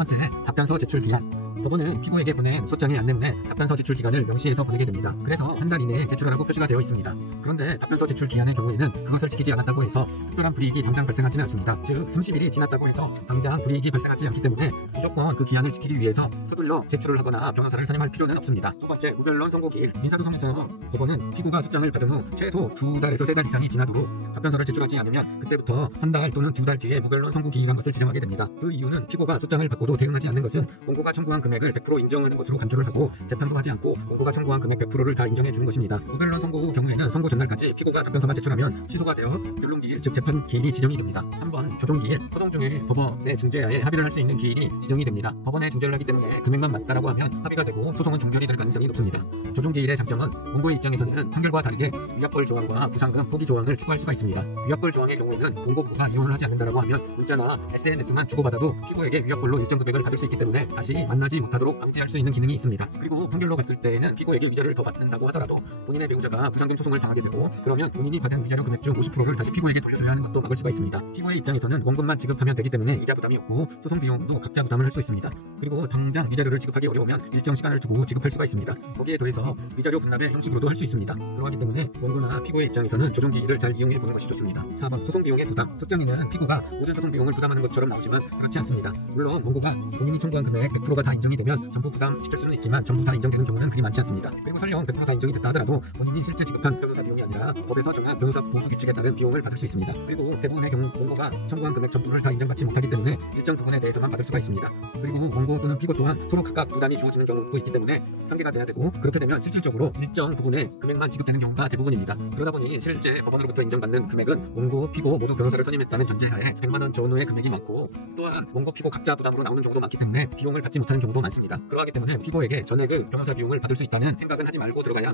번째, 답변서 제출 기한. 법원은 피고에게 보낸 소장의 안내문에 답변서 제출 기간을 명시해서 보내게 됩니다. 그래서 한 달 이내에 제출하라고 표시가 되어 있습니다. 그런데 답변서 제출 기한의 경우에는 그것을 지키지 않았다고 해서 특별한 불이익이 당장 발생하지는 않습니다. 즉 30일이 지났다고 해서 당장 불이익이 발생하지 않기 때문에 무조건 그 기한을 지키기 위해서 서둘러 제출을 하거나 변호사를 선임할 필요는 없습니다. 두 번째, 무변론 선고기일. 민사소송에서 법원은 피고가 소장을 받은 후 최소 2달에서 3달 이상이 지나도록 답변서를 제출하지 않으면 그때부터 한 달 또는 2달 뒤에 무변론 선고기일한 것을 지정하게 됩니다. 그 이유는 피고가 소장을 받고도 대응하지 않는 것은 원고가 청구한 금액을 100% 인정하는 것으로 간주를 하고 재판도 하지 않고 원고가 청구한 금액 100%를 다 인정해 주는 것입니다. 무변론 선고 후 경우에는 선고 전날까지 피고가 답변서만 제출하면 취소가 되어 변론기일, 즉 재판 기일이 지정이 됩니다. 3번, 조정기일. 소송 중에 법원의 중재하에 합의를 할 수 있는 기일이 지정이 됩니다. 법원의 중재를 하기 때문에 금액만 맞다라고 하면 합의가 되고 소송은 종결이 될 가능성이 높습니다. 조정기일의 장점은 원고의 입장에서는 판결과 다르게 위약벌 조항과 부상금, 포기 조항을 추가할 수가 있습니다. 위약벌 조항의 경우에는 원고가 이혼을 하지 않는다라고 하면 문자나 SNS만 주고받아도 피고에게 위약벌로 일정 금액을 받을 수 있기 때문에 다시 만나지 못하도록 방지할 수 있는 기능이 있습니다. 그리고 판결로 갔을 때에는 피고에게 위자료를 더 받는다고 하더라도 본인의 배우자가 부상금 소송을 당하게 되고 그러면 본인이 받은 위자료 금액 중 50%를 다시 피고에게 돌려줘야 하는 것도 막을 수가 있습니다. 피고의 입장에서는 원금만 지급하면 되기 때문에 이자 부담이 없고 소송 비용도 각자 부담을 할 수 있습니다. 그리고 당장 위자료를 지급하기 어려우면 일정 시간을 두고 지급할 수가 있습니다. 거기에 더해서 위자료 반납의 형식으로도 할 수 있습니다. 그러하기 때문에 원고나 피고의 입장에서는 조정기일을 잘 이용해 보는 것이 좋습니다. 4번, 소송 비용의 부담. 소장에는 피고가 모든 소송 비용을 부담하는 것처럼 나오지만 그렇지 않습니다. 물론 원고가 본인이 청구한 금액 100%가 다 인정이 되면 전부 부담시킬 수는 있지만 전부 다 인정되는 경우는 그리 많지 않습니다. 그리고 설령 100%다 인정이 됐다 하더라도 본인이 실제 지급한 변호사 비용이 아니라 법에서 정한 변호사 보수 규칙에 따른 비용을 받을 수 있습니다. 그리고 대부분의 경우 원고가 청구한 금액 전부를 다 인정받지 못하기 때문에 일정 부분에 대해서만 받을 수가 있습니다. 그리고 원고 또는 피고 또한 서로 각각 부담이 주어지는 경우도 있기 때문에 상계가 돼야 되고 그렇게 되면 실질적으로 일정 부분의 금액만 지급되는 경우가 대부분입니다. 그러다 보니 실제 법원으로부터 인정받는 금액은 원고, 피고 모두 변호사를 선임했다는 전제하에 100만 원 전후의 금액이 많고 또한 원고, 피고 각자 부담으로 나오는 경우도 많기 때문에 비용을 받지 못하는 경우도 많습니다. 그러하기 때문에 피고에게 전액의 변호사 비용을 받을 수 있다는 생각은 하지 말고 들어가야 합니다.